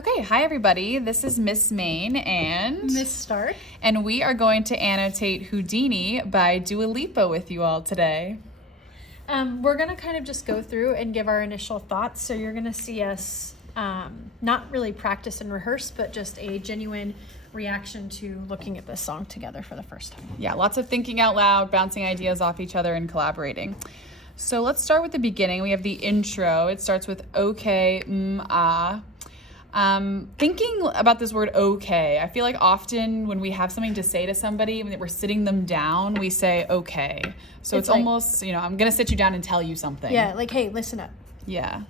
Okay, hi everybody. This is Miss Main and Miss Stark. And we are going to annotate Houdini by Dua Lipa with you all today. We're going to kind of just go through and give our initial thoughts. So you're going to see us not really practice and rehearse, but just a genuine reaction to looking at this song together for the first time. Yeah, lots of thinking out loud, bouncing ideas off each other, and collaborating. So let's start with the beginning. We have the intro. It starts with okay, ah. Thinking about this word okay, I feel like often when we have something to say to somebody, when we're sitting them down, we say okay. So it's like, almost, I'm going to sit you down and tell you something. Yeah, like, hey, listen up. Yeah,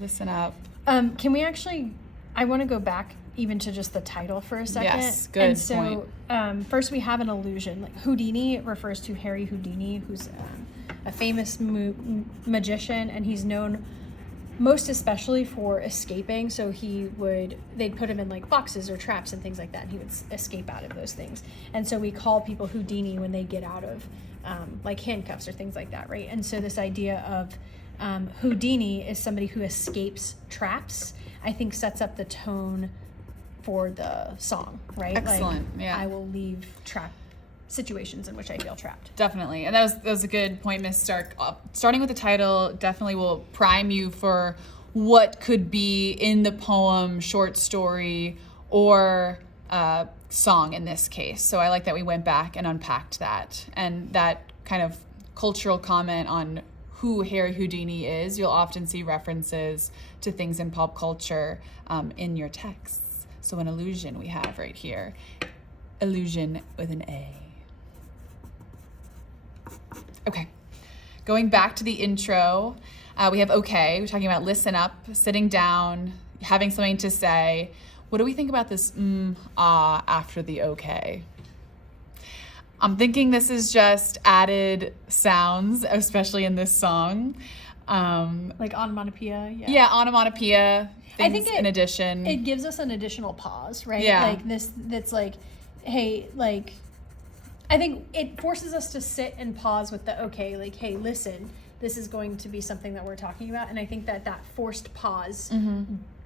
listen up. Can we actually, I want to go back even to just the title for a second. Yes, good point. First we have an allusion. Like Houdini refers to Harry Houdini, who's a famous magician, and he's known most especially for escaping. So they'd put him in like boxes or traps and things like that, and he would escape out of those things. And so we call people Houdini when they get out of like handcuffs or things like that, right? And so this idea of Houdini is somebody who escapes traps, I think sets up the tone for the song, right? Excellent. Like, yeah. I will leave trap situations in which I feel trapped. Definitely. And that was a good point, Miss Stark. Starting with the title definitely will prime you for what could be in the poem, short story, or song in this case. So I like that we went back and unpacked that. And that kind of cultural comment on who Harry Houdini is, you'll often see references to things in pop culture in your texts. So an allusion we have right here. Illusion with an A. Okay, going back to the intro, we have okay. We're talking about listen up, sitting down, having something to say. What do we think about this after the okay? I'm thinking this is just added sounds, especially in this song. Like onomatopoeia, yeah. Yeah, onomatopoeia. I think in addition, it gives us an additional pause, right? Yeah. Like that's like, hey, like, I think it forces us to sit and pause with the okay, like, hey, listen, this is going to be something that we're talking about. And I think that forced pause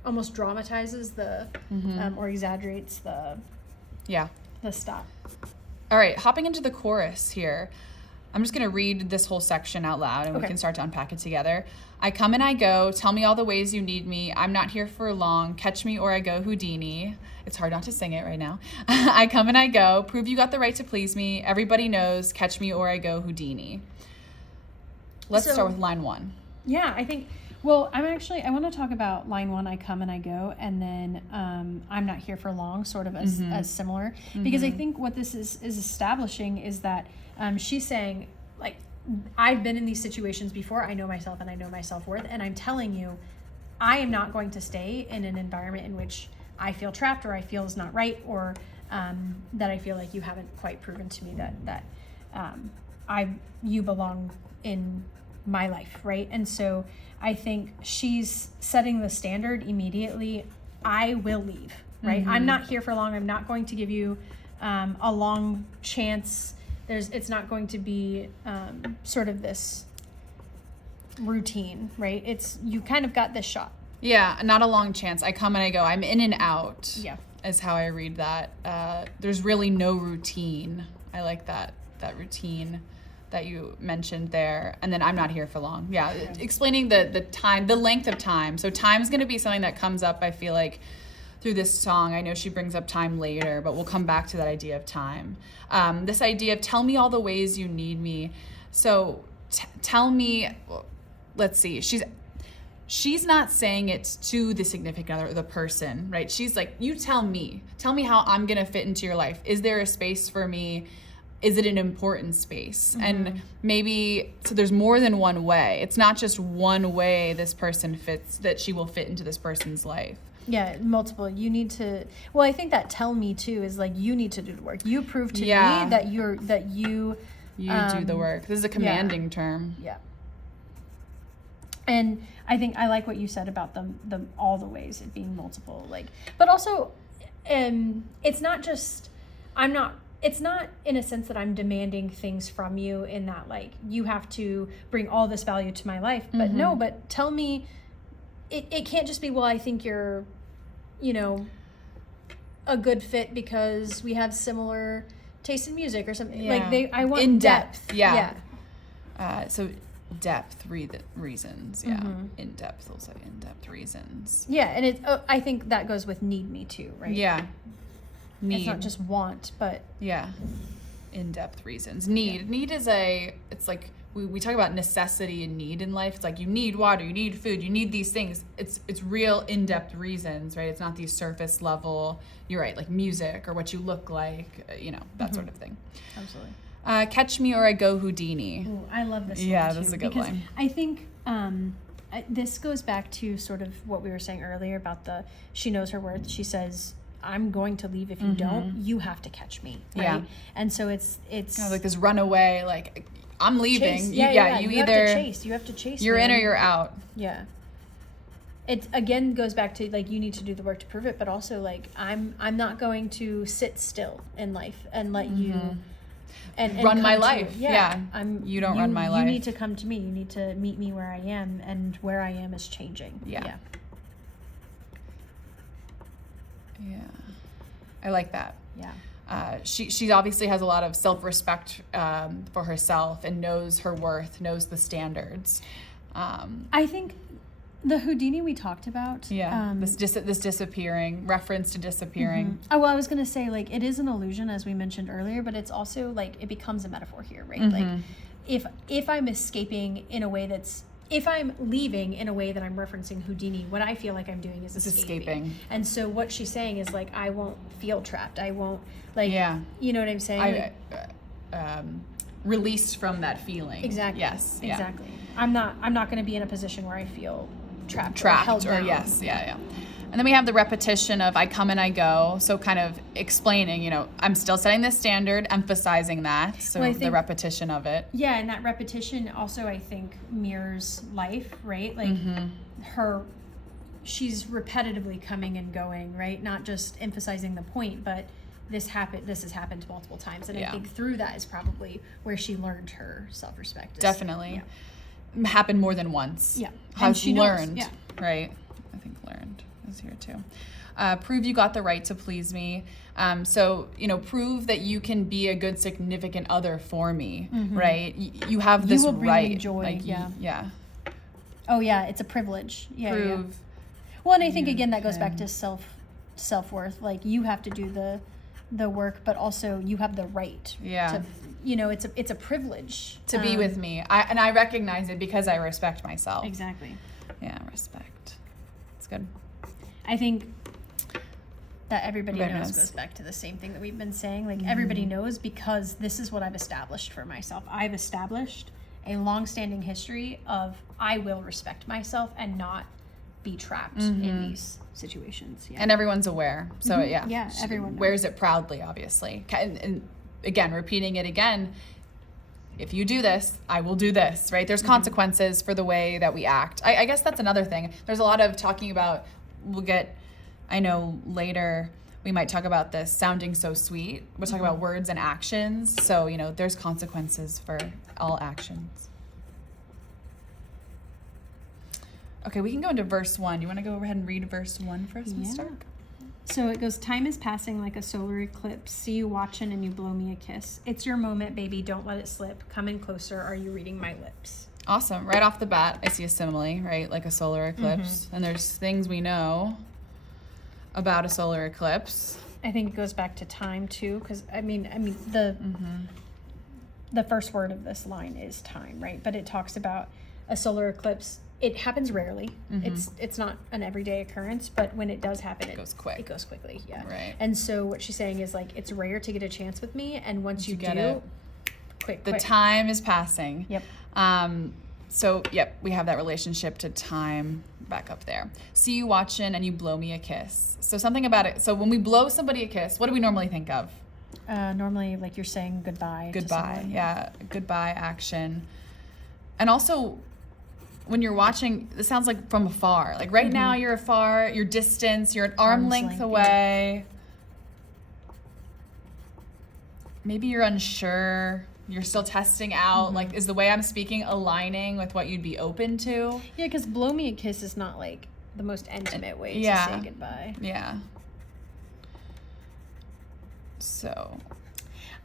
almost dramatizes the, or exaggerates the stop. All right, hopping into the chorus here. I'm just going to read this whole section out loud and we can start to unpack it together. I come and I go, tell me all the ways you need me. I'm not here for long, catch me or I go Houdini. It's hard not to sing it right now. I come and I go, prove you got the right to please me. Everybody knows, catch me or I go Houdini. Let's start with line 1. Yeah, I think, well, I want to talk about line 1, I come and I go, and then I'm not here for long, sort of as similar. Because I think what this is establishing is that she's saying, like, I've been in these situations before. I know myself and I know my self-worth. And I'm telling you, I am not going to stay in an environment in which I feel trapped or I feel is not right, or that I feel like you haven't quite proven to me that you belong in my life, right? And so I think she's setting the standard immediately. I will leave, right? I'm not here for long. I'm not going to give you a long chance. It's not going to be sort of this routine, right? You kind of got this shot. Yeah, not a long chance. I come and I go. I'm in and out. Yeah, is how I read that. There's really no routine. I like that routine that you mentioned there. And then I'm not here for long. Yeah, explaining the time, the length of time. So time is going to be something that comes up, I feel like, through this song. I know she brings up time later, but we'll come back to that idea of time. This idea of tell me all the ways you need me. So tell me, let's see, she's not saying it to the significant other or the person, right? She's like, you tell me how I'm gonna fit into your life. Is there a space for me? Is it an important space? And maybe, so there's more than one way. It's not just one way this person fits, that she will fit into this person's life. Yeah, multiple. You need to, well, I think that tell me too is like, you need to do the work. You prove to me that you do the work. This is a commanding term. Yeah. And I think I like what you said about the all the ways, it being multiple, like, but also it's not just, it's not in a sense that I'm demanding things from you in that, like, you have to bring all this value to my life, but no, but tell me, it can't just be, well, I think you're you know, a good fit because we have similar taste in music or something. Yeah. Like I want in depth. depth. Yeah. So depth reasons. Yeah. In depth. Also in depth reasons. Yeah, and I think that goes with need me too, right? Yeah. Need. It's not just want, but yeah. In depth reasons. Need. Need is it's like we talk about necessity and need in life. It's like you need water, you need food, you need these things. It's real in-depth reasons, right? It's not these surface level, you're right, like music or what you look like, that sort of thing. Absolutely. Catch Me or I Go Houdini. Ooh, I love this Yeah, one too, this is a good because line. I think this goes back to sort of what we were saying earlier about she knows her worth. She says, I'm going to leave if you don't. You have to catch me, right? Yeah. And so it's Kind of like this runaway, like I'm leaving. chase. You either have to chase. You have to chase. you're me. in or you're out. Yeah. It again goes back to like you need to do the work to prove it, but also like I'm not going to sit still in life and let you and Run come my to- life. Yeah. You don't run my life. You need to come to me. You need to meet me where I am, and where I am is changing. Yeah. Yeah. I like that. Yeah. She obviously has a lot of self-respect for herself and knows her worth, knows the standards. I think the Houdini we talked about. Yeah, this disappearing, reference to disappearing. Oh, well, I was going to say, like, it is an illusion, as we mentioned earlier, but it's also, like, it becomes a metaphor here, right? Like, if I'm escaping in a way if I'm leaving in a way that I'm referencing Houdini, what I feel like I'm doing is escaping. And so what she's saying is, like, I won't feel trapped. I won't, like, you know what I'm saying? Released from that feeling. Exactly. Yes. Yeah. Exactly. I'm not going to be in a position where I feel trapped or held or down. yes. Yeah. And then we have the repetition of I come and I go. So kind of explaining, I'm still setting this standard, emphasizing that. So Well, I the think- repetition of it. Yeah, and that repetition also, I think, mirrors life, right? Like she's repetitively coming and going, right? Not just emphasizing the point, but this has happened multiple times. And I think through that is probably where she learned her self-respect. Definitely. Happened more than once. Yeah. Has And she knows, learned. yeah. Right. I think learned is here too. Prove you got the right to please me. So, prove that you can be a good significant other for me, right? You have this You will bring right. me joy, Like, yeah. Oh, yeah, it's a privilege. Yeah, Prove. yeah. Well, and I think, again, that goes back to self-worth. Like, you have to do the work, but also you have the right to, it's a privilege. To be with me. I recognize it because I respect myself. Exactly. Yeah, respect. It's good. I think that everybody knows goes back to the same thing that we've been saying. Like, everybody knows because this is what I've established for myself. I've established a long-standing history of I will respect myself and not be trapped in these situations. Yeah. And everyone's aware. So, Yeah, she everyone knows. wears it proudly, obviously. And again, repeating it again, if you do this, I will do this, right? There's consequences for the way that we act. I guess that's another thing. There's a lot of talking about, I know later we might talk about this sounding so sweet. We're talking about words and actions. So, there's consequences for all actions. Okay, we can go into verse 1. You want to go ahead and read verse 1 for us, Ms. Stark? So it goes, time is passing like a solar eclipse. See you watching and you blow me a kiss. It's your moment, baby. Don't let it slip. Come in closer. Are you reading my lips? Awesome. Right off the bat, I see a simile, right? Like a solar eclipse. And there's things we know about a solar eclipse. I think it goes back to time too, because I mean the first word of this line is time, right? But it talks about a solar eclipse. It happens rarely. It's not an everyday occurrence, but when it does happen, it goes quick. It goes quickly, yeah. Right. And so what she's saying is, like, it's rare to get a chance with me, and once you get do, it, quick. The time is passing. Yep. So, we have that relationship to time back up there. See you watching and you blow me a kiss. So something about it. So when we blow somebody a kiss, what do we normally think of? Normally, like, you're saying goodbye. Goodbye. To someone. Yeah. Goodbye action. And also, when you're watching, this sounds like from afar. Like right now you're afar, you're distance, you're an arm's length away. Maybe you're unsure. You're still testing out. Like, is the way I'm speaking aligning with what you'd be open to? Yeah, because blow me a kiss is not like the most intimate way to say goodbye. Yeah. So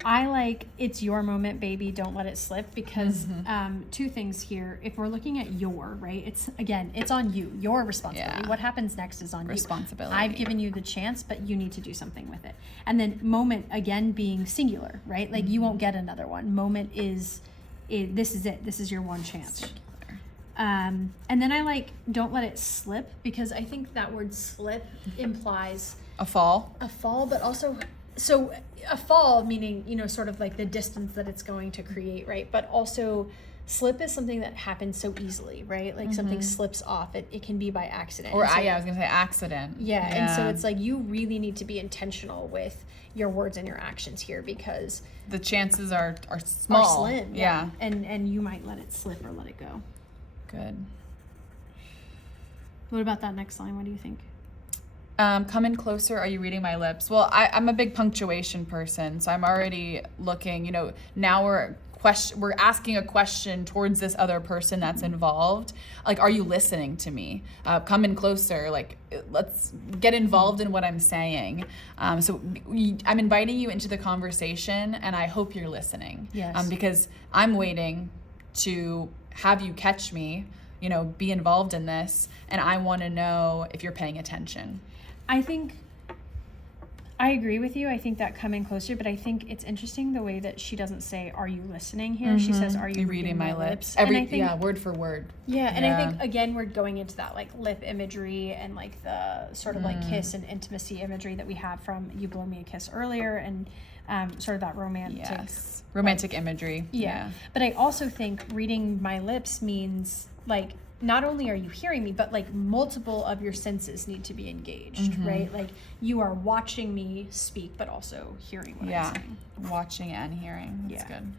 I like it's your moment, baby. Don't let it slip, because two things here. If we're looking at your, right, it's on you. Your responsibility. Yeah. What happens next is on Responsibility. you. I've given you the chance, but you need to do something with it. And then moment, again, being singular, right? Like you won't get another one. Moment is this is it. This is your one chance. And then I like don't let it slip, because I think that word slip implies a fall, but also so a fall meaning, you know, sort of like the distance that it's going to create, right? But also slip is something that happens so easily, right? Like something slips off. It can be by accident. Or so, I was gonna say accident. Yeah, and so it's like you really need to be intentional with your words and your actions here, because the chances are small. Are slim. Yeah. And you might let it slip or let it go. Good. What about that next line? What do you think? Come in closer. Are you reading my lips? Well, I'm a big punctuation person, so I'm already looking. You know, now we're asking a question towards this other person that's involved. Like, are you listening to me? Come in closer. Like, let's get involved in what I'm saying. So I'm inviting you into the conversation, and I hope you're listening. Yes. Because I'm waiting to have you catch me, you know, be involved in this, and I want to know if you're paying attention. I think I agree with you. I think that come in closer, but I think it's interesting the way that she doesn't say, "Are you listening?" here. She says, "Are you reading my lips?" Word for word. Yeah, and I think again we're going into that like lip imagery and like the sort of like kiss and intimacy imagery that we have from "You Blow Me a Kiss" earlier, and sort of that romantic imagery. Yeah. But I also think reading my lips means like not only are you hearing me, but like multiple of your senses need to be engaged, right? Like you are watching me speak, but also hearing what I'm saying. Watching and hearing. That's good.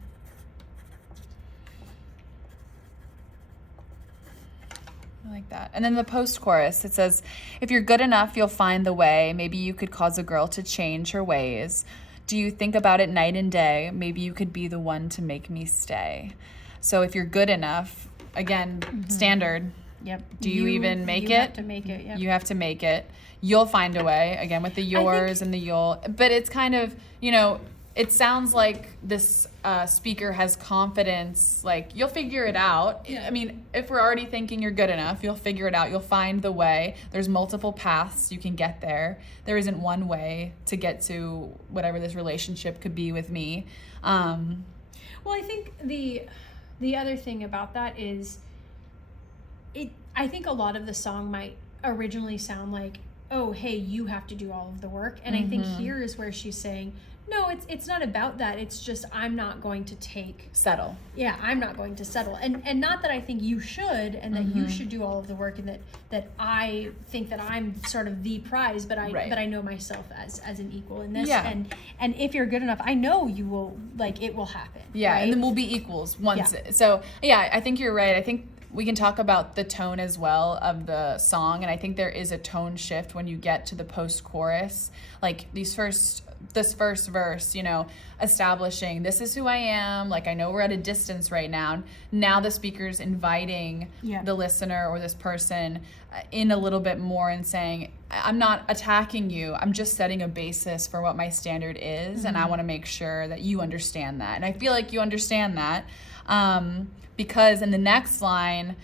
I like that. And then the post-chorus, it says, if you're good enough, you'll find the way. Maybe you could cause a girl to change her ways. Do you think about it night and day? Maybe you could be the one to make me stay. So if you're good enough, again, standard. Yep. Do you even make it? You have to make it. Yep. You have to make it. You'll find a way, again, with the yours and the you'll. But it's kind of, you know, it sounds like this speaker has confidence, like, you'll figure it out. Yeah. I mean, if we're already thinking you're good enough, you'll figure it out. You'll find the way. There's multiple paths you can get there. There isn't one way to get to whatever this relationship could be with me. Well, I think the other thing about that is I think a lot of the song might originally sound like, oh, hey, you have to do all of the work. And I think here is where she's saying, no, it's not about that. It's just I'm not going to settle. Yeah, I'm not going to settle. And not that I think you should and that you should do all of the work and that I think that I'm sort of the prize, but I know myself as an equal in this. Yeah. And if you're good enough, I know you will, like, it will happen. Yeah, right? and then we'll be equals once. Yeah. So, yeah, I think you're right. I think we can talk about the tone as well of the song, and I think there is a tone shift when you get to the post-chorus. Like this first verse, you know, establishing this is who I am. Like, I know we're at a distance right now. Now the speaker's inviting the listener or this person in a little bit more and saying, I'm not attacking you. I'm just setting a basis for what my standard is, and I want to make sure that you understand that. And I feel like you understand that. Because in the next line,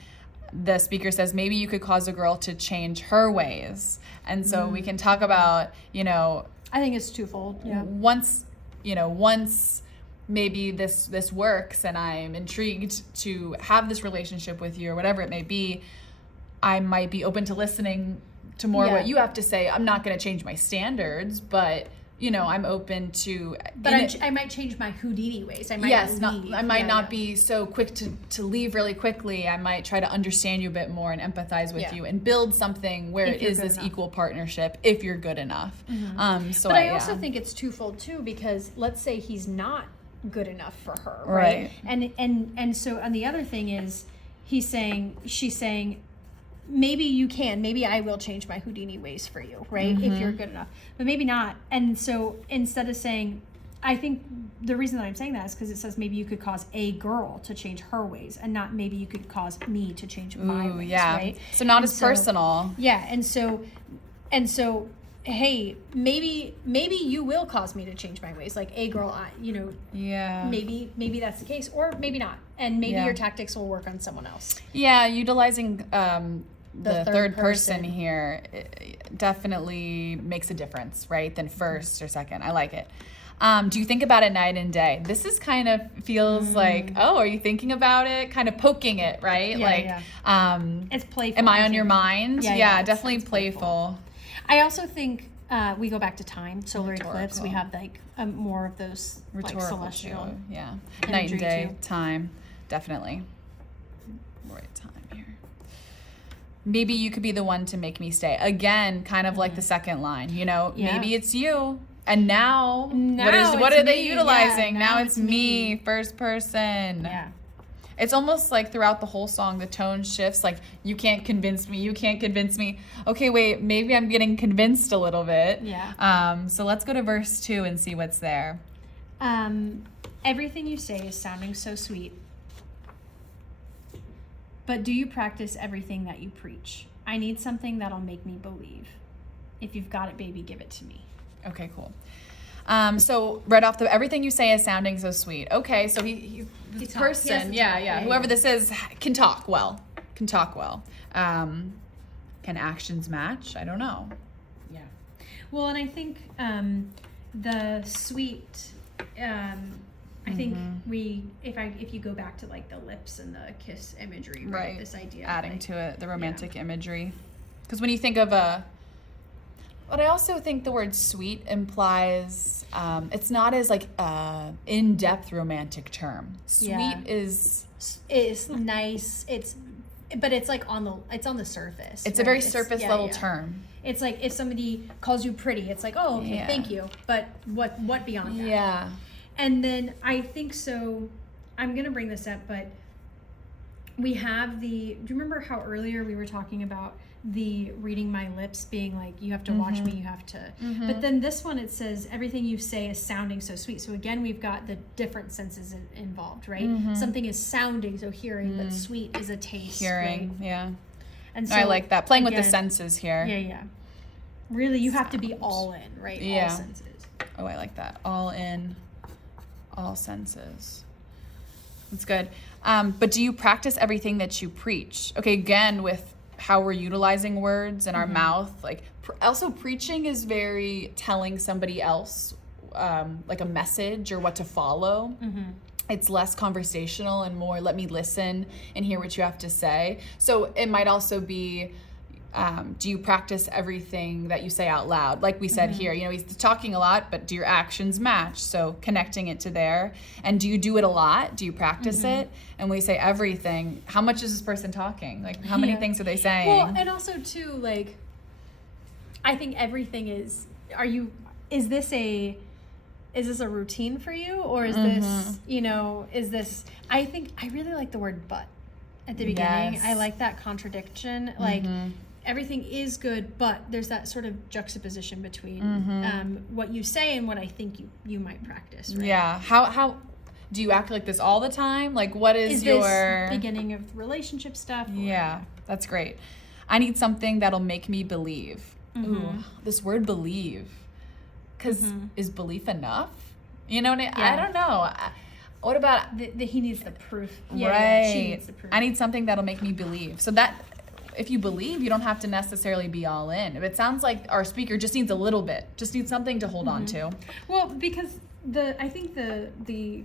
the speaker says, maybe you could cause a girl to change her ways. And so we can talk about, you know, I think it's twofold. Yeah. Once maybe this works and I'm intrigued to have this relationship with you or whatever it may be, I might be open to listening to more what you have to say. I'm not going to change my standards, but you know, I'm open to. But I might change my Houdini ways. I might not be so quick to leave really quickly. I might try to understand you a bit more and empathize with you and build something where it is this equal partnership if you're good enough. But I also think it's twofold too, because let's say he's not good enough for her, right? And so, and the other thing is, she's saying, maybe you can, maybe I will change my Houdini ways for you, right? If you're good enough, but maybe not. And so instead of saying, I think the reason that I'm saying that is because it says maybe you could cause a girl to change her ways, and not maybe you could cause me to change my ways, right? So not as personal. Yeah, and so, hey, maybe you will cause me to change my ways, like a girl, Yeah. Maybe that's the case, or maybe not, and maybe your tactics will work on someone else. Yeah, utilizing the third person here definitely makes a difference, right? Than first or second. I like it. Do you think about it night and day? This is kind of feels like, oh, are you thinking about it? Kind of poking it, right? It's playful. Am I on your mind? Yeah, definitely it's playful. I also think we go back to time, solar eclipse. We have like more of those rhetorical, like celestial. Too. Yeah, night and day, time, definitely. Right time here. Maybe you could be the one to make me stay. Again, kind of like the second line. Maybe it's you. And now what are they utilizing? Now it's me, first person. Yeah. It's almost like throughout the whole song, the tone shifts. Like, you can't convince me. You can't convince me. Okay, wait, maybe I'm getting convinced a little bit. Yeah. So let's go to verse 2 and see what's there. Everything you say is sounding so sweet. But do you practice everything that you preach? I need something that'll make me believe. If you've got it, baby, give it to me. Okay, cool. So right off everything you say is sounding so sweet. Okay, so he's person, whoever this is can talk well. Can actions match? I don't know. Yeah. Well, and I think the sweet. I think if you go back to like the lips and the kiss imagery, right? This idea adding to it the romantic imagery, because when you think of but I also think the word sweet implies it's not as like in-depth romantic term. Sweet is nice. But it's like on the surface. It's a very surface level term. It's like if somebody calls you pretty, it's like, oh, okay, thank you. But what beyond that? Yeah. And then I think so. I'm gonna bring this up, but we have do you remember how earlier we were talking about the reading my lips being like, you have to watch me, you have to, but then this one, it says everything you say is sounding so sweet. So again, we've got the different senses involved, right? Something is sounding, so hearing, but sweet is a taste. Hearing, right? yeah. And so I like that. Playing with the senses here. Yeah. Really, you have to be all in, right? Yeah. All senses. Oh, I like that. All in, all senses. That's good. But do you practice everything that you preach? Okay, again, with how we're utilizing words in our mouth, like also preaching is very telling somebody else like a message or what to follow. It's less conversational and more let me listen and hear what you have to say. So it might also be do you practice everything that you say out loud? Like we said here, he's talking a lot, but do your actions match? So connecting it to there. And do you do it a lot? Do you practice it? And we say everything. How much is this person talking? Like, how many things are they saying? Well, and also too, like, I think everything is, is this a routine for you? Or is this, I think, I really like the word but at the beginning. I like that contradiction. Like, everything is good, but there's that sort of juxtaposition between what you say and what I think you might practice, right? Yeah. How do you act like this all the time? Like, what is your this beginning of relationship stuff? Yeah, that's great. I need something that'll make me believe. Ooh, this word believe. Because is belief enough? You know what I mean? I don't know. What about he needs the proof? Right. She needs the proof. I need something that'll make me believe. So that if you believe, you don't have to necessarily be all in. It sounds like our speaker just needs a little bit, just needs something to hold on to. Well, because I think the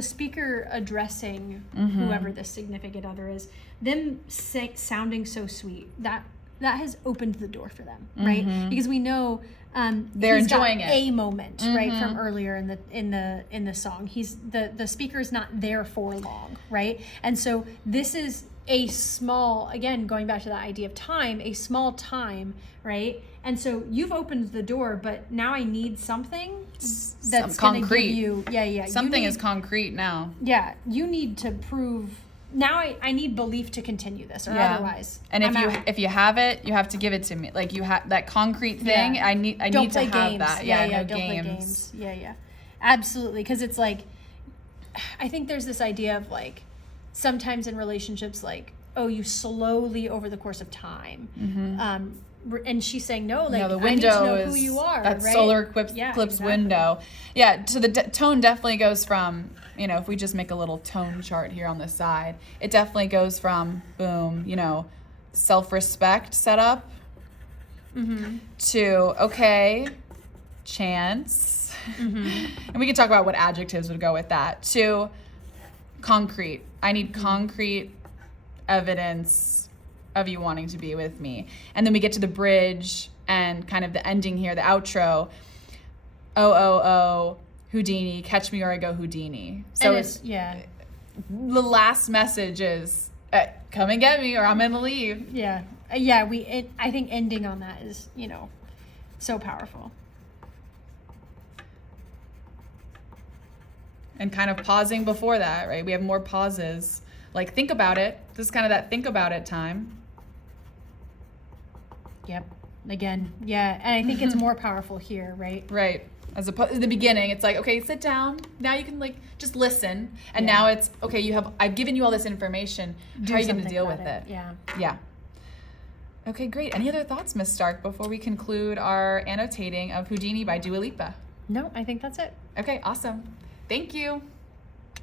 speaker addressing whoever the significant other is, them sounding so sweet, that has opened the door for them, right? Because we know they're enjoying it. A moment, right, from earlier in the song. He's the speaker is not there for long, right? And so this is a small, again, going back to that idea of time, a small time, right? And so you've opened the door, but now I need something that's going to give you, something is concrete now. Yeah, you need to prove. Now I need belief to continue this, or otherwise. And if you have it, you have to give it to me. Like you have that concrete thing. I need to have games. that. Don't games. play games. Yeah. absolutely. Because it's like, I think there's this idea of like, sometimes in relationships, like, oh, you slowly over the course of time. And she's saying, no, like, the I window need to know is who you are. that right? solar eclipse Exactly. window. Yeah, so the tone definitely goes from, you know, if we just make a little tone chart here on the side, it definitely goes from, boom, you know, self-respect setup to, okay, chance. And we can talk about what adjectives would go with that, to concrete. I need concrete evidence of you wanting to be with me. And then we get to the bridge and kind of the ending here, the outro. Oh, Houdini, catch me or I go Houdini. So it's the last message is, come and get me or I'm gonna leave. Yeah. I think ending on that is, you know, so powerful. And kind of pausing before that, right? We have more pauses. Like, think about it. This is kind of that think about it time. Yep. Again, yeah. And I think it's more powerful here, right? Right. As opposed to the beginning, it's like, okay, sit down. Now you can like just listen. And now it's, okay, I've given you all this information. How are you going to deal with it? Yeah. Yeah. Okay, great. Any other thoughts, Miss Stark, before we conclude our annotating of Houdini by Dua Lipa? No, I think that's it. Okay, awesome. Thank you.